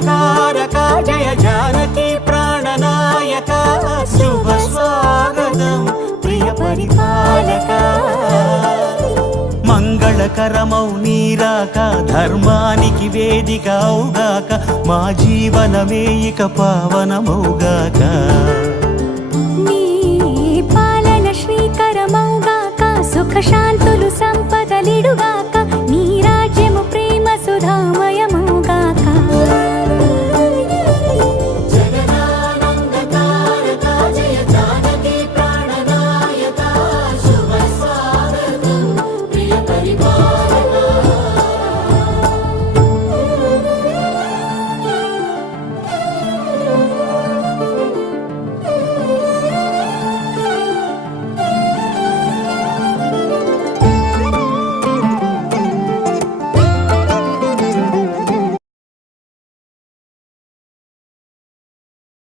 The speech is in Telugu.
మంగళకారక జయ జానకి ప్రాణనాయక శుభ స్వాగతం ప్రియ పరిపాలక మంగళకరమౌ నీరాక ధర్మానికి వేదిక అవుగాక మా జీవనమే ఇక పావనమౌగాక నీ పాలన శ్రీకరమౌగాక సుఖ శాంతులు సంపదలిడుగా